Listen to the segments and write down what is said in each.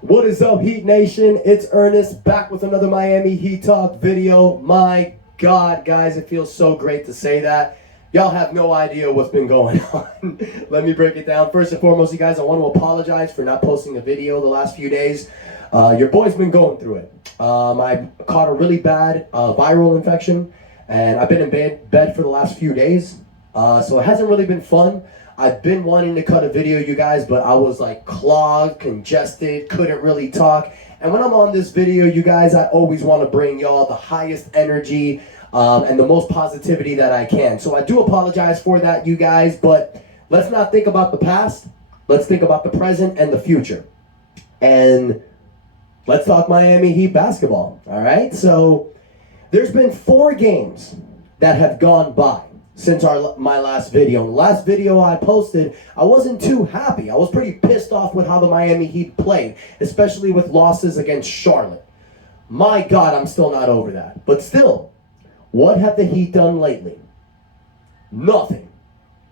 What is up, Heat Nation? It's Ernest back with another Miami Heat Talk video. My God, guys, it feels so great to say that. Y'all have no idea what's been going on. Let me break it down. First and foremost, you guys, I want to apologize for not posting a video the last few days. Your boy's been going through it. I caught a really bad viral infection, and I've been in bed for the last few days. So it hasn't really been fun. I've been wanting to cut a video, you guys, but I was like clogged, congested, couldn't really talk. And when I'm on this video, you guys, I always want to bring y'all the highest energy and the most positivity that I can. So I do apologize for that, you guys, but let's not think about the past. Let's think about the present and the future. And let's talk Miami Heat basketball, all right? So there's been 4 games that have gone by since my last video. The last video I posted, I wasn't too happy. I was pretty pissed off with how the Miami Heat played, especially with losses against Charlotte. My God, I'm still not over that. But still, what have the Heat done lately? Nothing.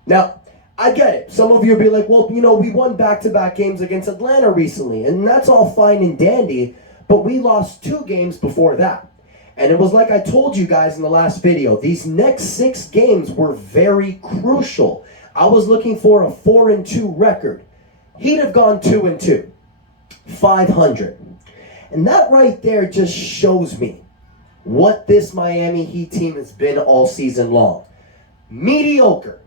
Now, I get it. Some of you will be like, well, you know, we won back-to-back games against Atlanta recently, and that's all fine and dandy, but we lost 2 games before that. And it was like I told you guys in the last video, these next 6 games were very crucial. I was looking for a 4-2 record. He'd have gone 2-2, 500. And that right there just shows me what this Miami Heat team has been all season long. Mediocre.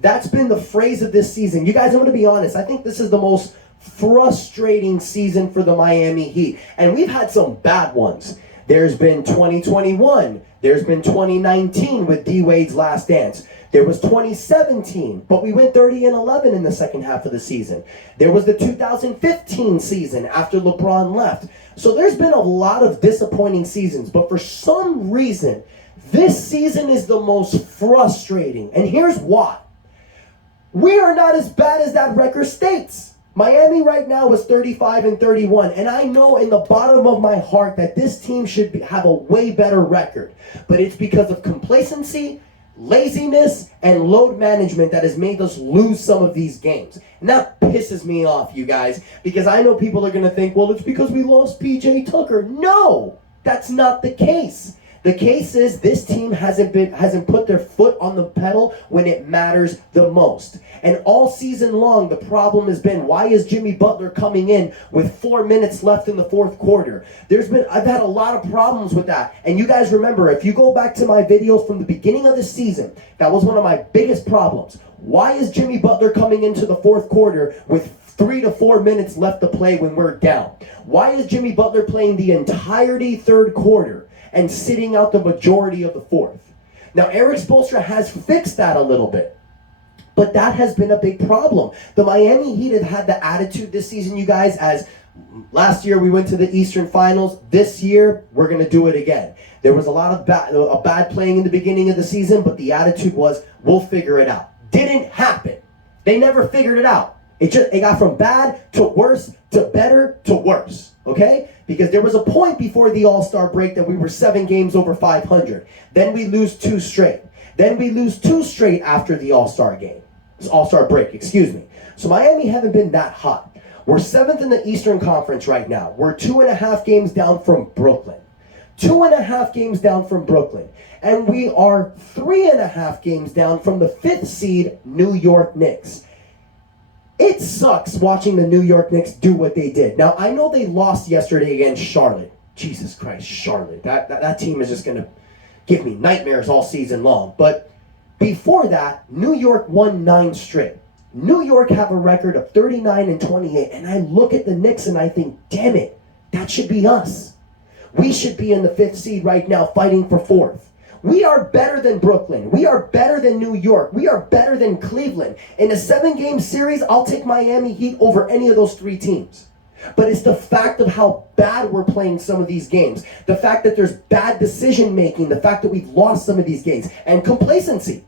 That's been the phrase of this season. You guys, I'm going to be honest. I think this is the most frustrating season for the Miami Heat. And we've had some bad ones. There's been 2021. There's been 2019 with D-Wade's last dance. There was 2017, but we went 30-11 in the second half of the season. There was the 2015 season after LeBron left. So there's been a lot of disappointing seasons, but for some reason, this season is the most frustrating. And here's why. We are not as bad as that record states. Miami right now is 35-31, and I know in the bottom of my heart that this team should have a way better record. But it's because of complacency, laziness, and load management that has made us lose some of these games. And that pisses me off, you guys, because I know people are going to think, well, it's because we lost P.J. Tucker. No, that's not the case. The case is this team hasn't put their foot on the pedal when it matters the most. And all season long, the problem has been, why is Jimmy Butler coming in with 4 minutes left in the fourth quarter? I've had a lot of problems with that. And you guys remember, if you go back to my videos from the beginning of the season, that was one of my biggest problems. Why is Jimmy Butler coming into the fourth quarter with 3 to 4 minutes left to play when we're down? Why is Jimmy Butler playing the entirety third quarter and sitting out the majority of the fourth? Now, Eric Spoelstra has fixed that a little bit, but that has been a big problem. The Miami Heat have had the attitude this season, you guys, as last year we went to the Eastern Finals. This year, we're going to do it again. There was a lot of bad playing in the beginning of the season, but the attitude was, we'll figure it out. Didn't happen. They never figured it out. It got from bad to worse to better to worse, okay? Because there was a point before the All-Star break that we were 7 games over 500. Then we lose 2 straight. Then we lose 2 straight after the All-Star break, excuse me. So Miami haven't been that hot. We're 7th in the Eastern Conference right now. We're 2.5 games down from Brooklyn. 2.5 games down from Brooklyn. And we are 3.5 games down from the 5th seed New York Knicks. It sucks watching the New York Knicks do what they did. Now, I know they lost yesterday against Charlotte. Jesus Christ, Charlotte. That team is just going to give me nightmares all season long. But before that, New York won 9 straight. New York have a record of 39-28. And I look at the Knicks and I think, damn it, that should be us. We should be in the 5th seed right now fighting for 4th. We are better than Brooklyn. We are better than New York. We are better than Cleveland. In a 7-game series, I'll take Miami Heat over any of those 3 teams. But it's the fact of how bad we're playing some of these games. The fact that there's bad decision making. The fact that we've lost some of these games. And complacency.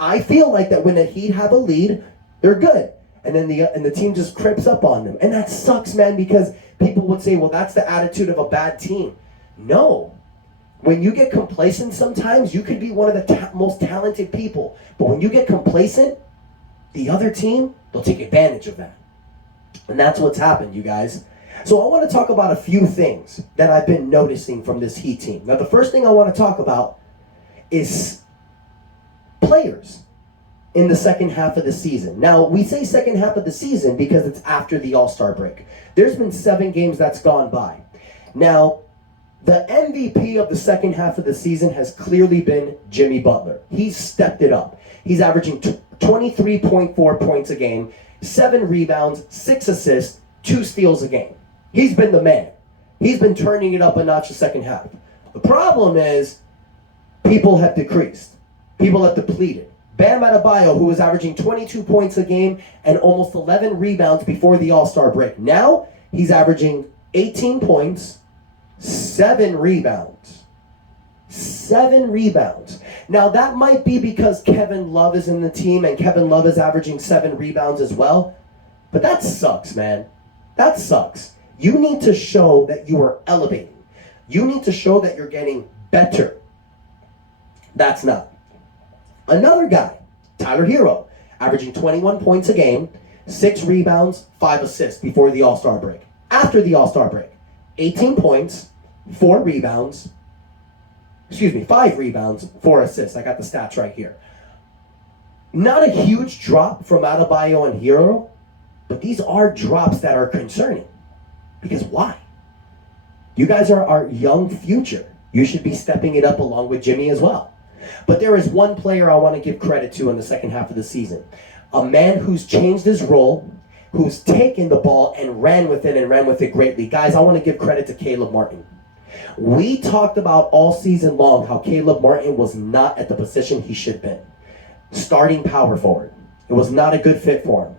I feel like that when the Heat have a lead, they're good. And then the team just creeps up on them. And that sucks, man, because people would say, well, that's the attitude of a bad team. No. When you get complacent sometimes, you could be one of the most talented people. But when you get complacent, the other team, they'll take advantage of that. And that's what's happened, you guys. So I want to talk about a few things that I've been noticing from this Heat team. Now, the first thing I want to talk about is players in the second half of the season. Now, we say second half of the season because it's after the All-Star break. There's been 7 games that's gone by. Now, the MVP of the second half of the season has clearly been Jimmy Butler. He's stepped it up. He's averaging 23.4 points a game, 7 rebounds, 6 assists, 2 steals a game. He's been the man. He's been turning it up a notch the second half. The problem is people have decreased. People have depleted. Bam Adebayo, who was averaging 22 points a game and almost 11 rebounds before the All-Star break. Now, he's averaging 18 points, 7 rebounds. 7 rebounds. Now, that might be because Kevin Love is in the team and Kevin Love is averaging 7 rebounds as well. But that sucks, man. That sucks. You need to show that you are elevating. You need to show that you're getting better. That's not. Another guy, Tyler Hero, averaging 21 points a game, 6 rebounds, 5 assists before the All-Star break. After the All-Star break, 18 points, 5 rebounds, 4 assists. I got the stats right here. Not a huge drop from Adebayo and Hero, but these are drops that are concerning. Because why? You guys are our young future. You should be stepping it up along with Jimmy as well. But there is one player I want to give credit to in the second half of the season. A man who's changed his role, who's taken the ball and ran with it greatly. Guys, I want to give credit to Caleb Martin. We talked about all season long how Caleb Martin was not at the position he should have been. Starting power forward. It was not a good fit for him.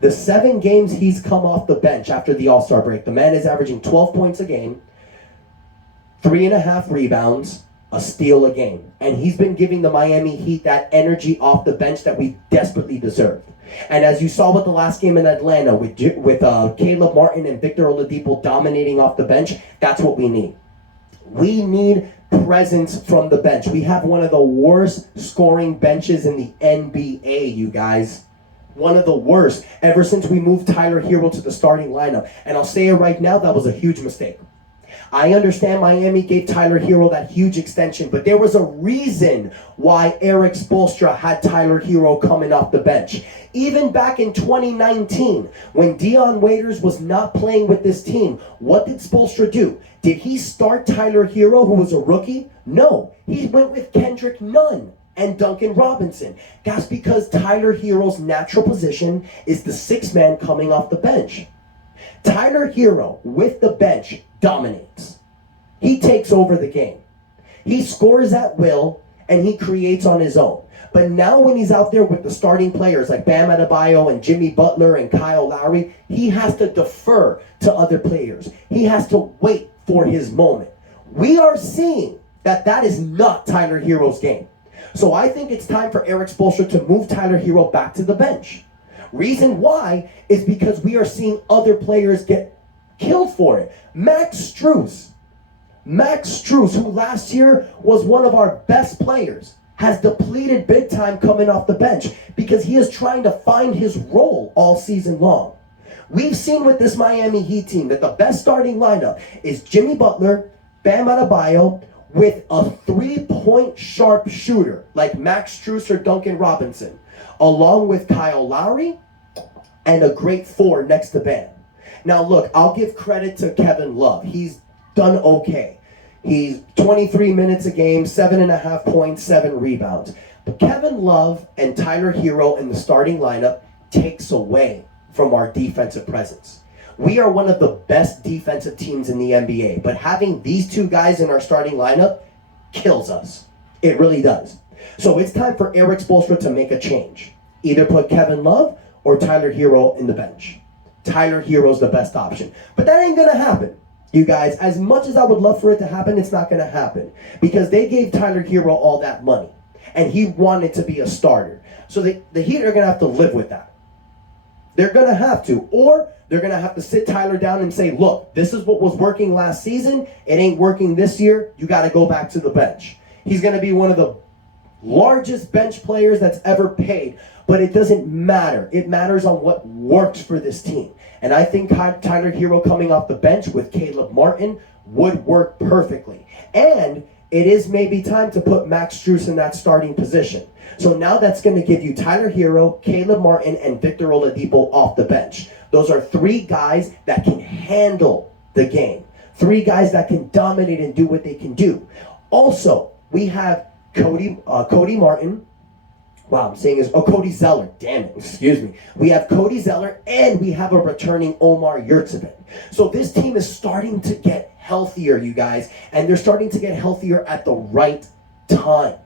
The 7 games he's come off the bench after the All-Star break, the man is averaging 12 points a game, 3.5 rebounds, a steal a game. And he's been giving the Miami Heat that energy off the bench that we desperately deserved. And as you saw with the last game in Atlanta, with Caleb Martin and Victor Oladipo dominating off the bench, that's what we need. We need presence from the bench. We have one of the worst scoring benches in the NBA, you guys. One of the worst ever since we moved Tyler Hero to the starting lineup. And I'll say it right now, that was a huge mistake. I understand Miami gave Tyler Hero that huge extension, but there was a reason why Eric Spoelstra had Tyler Hero coming off the bench. Even back in 2019, when Dion Waiters was not playing with this team, what did Spoelstra do? Did he start Tyler Hero, who was a rookie? No. He went with Kendrick Nunn and Duncan Robinson. That's because Tyler Hero's natural position is the 6th man coming off the bench. Tyler Hero, with the bench, dominates. He takes over the game. He scores at will, and he creates on his own. But now when he's out there with the starting players like Bam Adebayo and Jimmy Butler and Kyle Lowry, he has to defer to other players. He has to wait for his moment. We are seeing that is not Tyler Hero's game. So I think it's time for Eric Spoelstra to move Tyler Hero back to the bench. Reason why is because we are seeing other players get killed for it. Max Strus, who last year was one of our best players, has depleted big time coming off the bench because he is trying to find his role all season long. We've seen with this Miami Heat team that the best starting lineup is Jimmy Butler, Bam Adebayo, with a 3-point sharp shooter like Max Strus or Duncan Robinson, along with Kyle Lowry and a great 4 next to Bam. Now look, I'll give credit to Kevin Love. He's done okay. He's 23 minutes a game, 7.5 points, 7 rebounds. But Kevin Love and Tyler Hero in the starting lineup takes away from our defensive presence. We are one of the best defensive teams in the NBA, but having these 2 guys in our starting lineup kills us. It really does. So it's time for Eric Spoelstra to make a change. Either put Kevin Love or Tyler Hero in the bench. Tyler Hero's the best option. But that ain't going to happen. You guys, as much as I would love for it to happen, it's not going to happen. Because they gave Tyler Hero all that money. And he wanted to be a starter. So the Heat are going to have to live with that. They're going to have to. Or they're going to have to sit Tyler down and say, look, this is what was working last season. It ain't working this year. You got to go back to the bench. He's going to be one of the largest bench players that's ever paid. But it doesn't matter. It matters on what works for this team. And I think Tyler Hero coming off the bench with Caleb Martin would work perfectly. And it is maybe time to put Max Strus in that starting position. So now that's going to give you Tyler Hero, Caleb Martin, and Victor Oladipo off the bench. Those are three guys that can handle the game. Three guys that can dominate and do what they can do. Also, we have Cody Martin. Wow, I'm saying is Cody Zeller. Damn it, excuse me. We have Cody Zeller and we have a returning Omar Yurtseven. So this team is starting to get healthier, you guys, and they're starting to get healthier at the right time.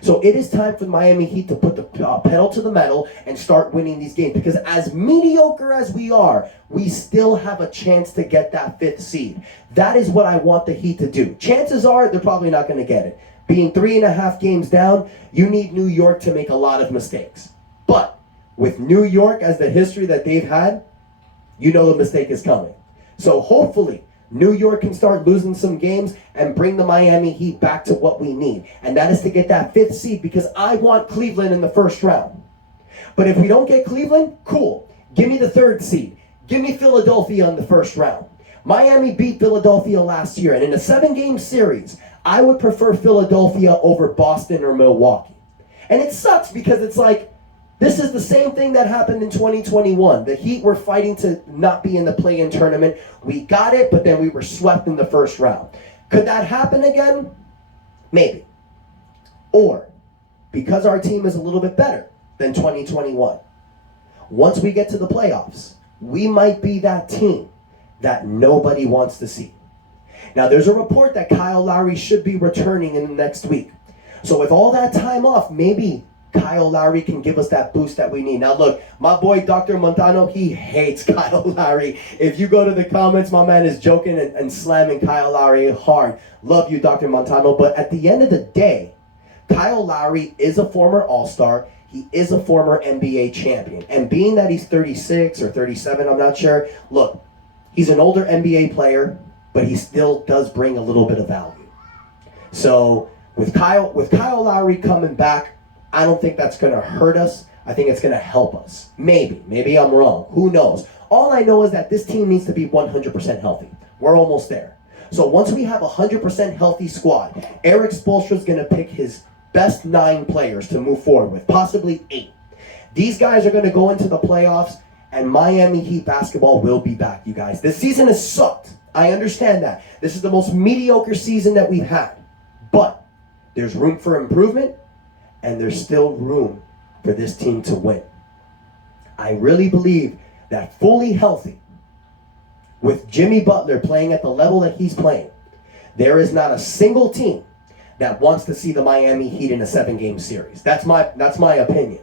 So it is time for the Miami Heat to put the pedal to the metal and start winning these games, because as mediocre as we are, we still have a chance to get that 5th seed. That is what I want the Heat to do. Chances are they're probably not going to get it. Being 3.5 games down, you need New York to make a lot of mistakes. But with New York as the history that they've had, you know the mistake is coming. So hopefully, New York can start losing some games and bring the Miami Heat back to what we need. And that is to get that 5th seed, because I want Cleveland in the first round. But if we don't get Cleveland, cool. Give me the 3rd seed. Give me Philadelphia in the first round. Miami beat Philadelphia last year, and in a 7-game series, I would prefer Philadelphia over Boston or Milwaukee. And it sucks because it's like, this is the same thing that happened in 2021. The Heat were fighting to not be in the play-in tournament. We got it, but then we were swept in the first round. Could that happen again? Maybe. Or, because our team is a little bit better than 2021, once we get to the playoffs, we might be that team that nobody wants to see. Now, there's a report that Kyle Lowry should be returning in the next week. So with all that time off, maybe Kyle Lowry can give us that boost that we need. Now look, my boy Dr. Montano, he hates Kyle Lowry. If you go to the comments, my man is joking and slamming Kyle Lowry hard. Love you, Dr. Montano. But at the end of the day, Kyle Lowry is a former All-Star. He is a former NBA champion. And being that he's 36 or 37, I'm not sure. Look, he's an older NBA player, but he still does bring a little bit of value. So with Kyle Lowry coming back, I don't think that's going to hurt us. I think it's going to help us. Maybe I'm wrong. Who knows? All I know is that this team needs to be 100% healthy. We're almost there. So once we have a 100% healthy squad, Eric Spoelstra is going to pick his best 9 players to move forward with, possibly 8. These guys are going to go into the playoffs, and Miami Heat basketball will be back, you guys. This season has sucked. I understand that. This is the most mediocre season that we've had. But there's room for improvement, and there's still room for this team to win. I really believe that fully healthy, with Jimmy Butler playing at the level that he's playing, there is not a single team that wants to see the Miami Heat in a 7-game series. That's my opinion.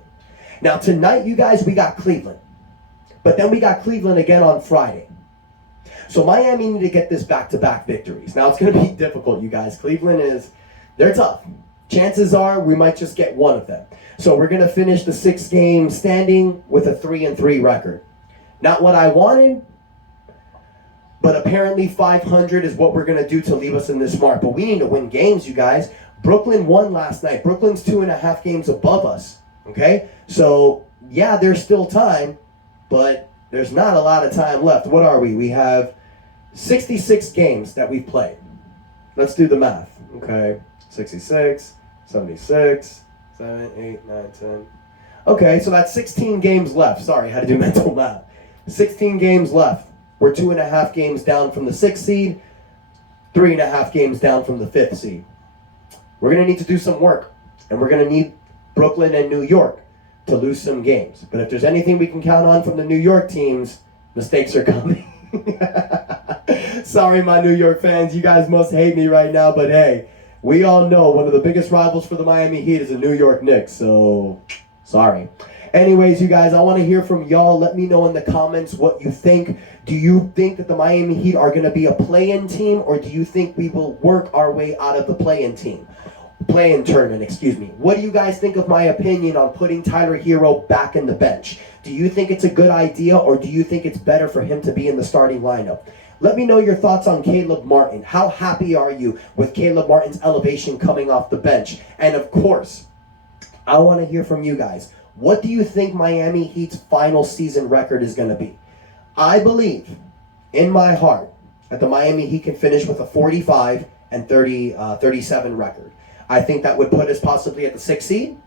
Now tonight, you guys, we got Cleveland. But then we got Cleveland again on Friday. So Miami need to get this back-to-back victories. Now it's going to be difficult, you guys. They're tough. Chances are we might just get one of them. So we're going to finish the 6-game standing with a 3-3 record. Not what I wanted, but apparently 500 is what we're going to do to leave us in this mark. But we need to win games, you guys. Brooklyn won last night. Brooklyn's 2.5 games above us. Okay? So, yeah, there's still time, but there's not a lot of time left. What are we? We have 66 games that we've played. Let's do the math. Okay? 66, 76, 7, 8, 9, 10. Okay, so that's 16 games left. Sorry, I had to do mental math. 16 games left. We're 2.5 games down from the 6th seed, 3.5 games down from the 5th seed. We're going to need to do some work, and we're going to need Brooklyn and New York to lose some games. But if there's anything we can count on from the New York teams, mistakes are coming. Sorry, my New York fans. You guys must hate me right now, but hey, we all know one of the biggest rivals for the Miami Heat is the New York Knicks, so sorry. Anyways, you guys, I want to hear from y'all. Let me know in the comments what you think. Do you think that the Miami Heat are going to be a play-in team, or do you think we will work our way out of the play-in tournament, excuse me. What do you guys think of my opinion on putting Tyler Hero back in the bench? Do you think it's a good idea, or do you think it's better for him to be in the starting lineup? Let me know your thoughts on Caleb Martin. How happy are you with Caleb Martin's elevation coming off the bench? And of course, I want to hear from you guys. What do you think Miami Heat's final season record is going to be? I believe in my heart that the Miami Heat can finish with a 45 and 37 record. I think that would put us possibly at the 6th seed.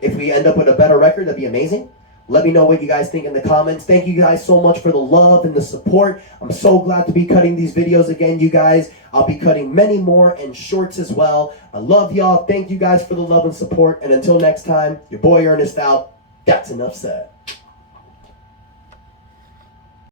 If we end up with a better record, that'd be amazing. Let me know what you guys think in the comments. Thank you guys so much for the love and the support. I'm so glad to be cutting these videos again, you guys. I'll be cutting many more and shorts as well. I love y'all. Thank you guys for the love and support. And until next time, your boy Ernest out. That's enough said.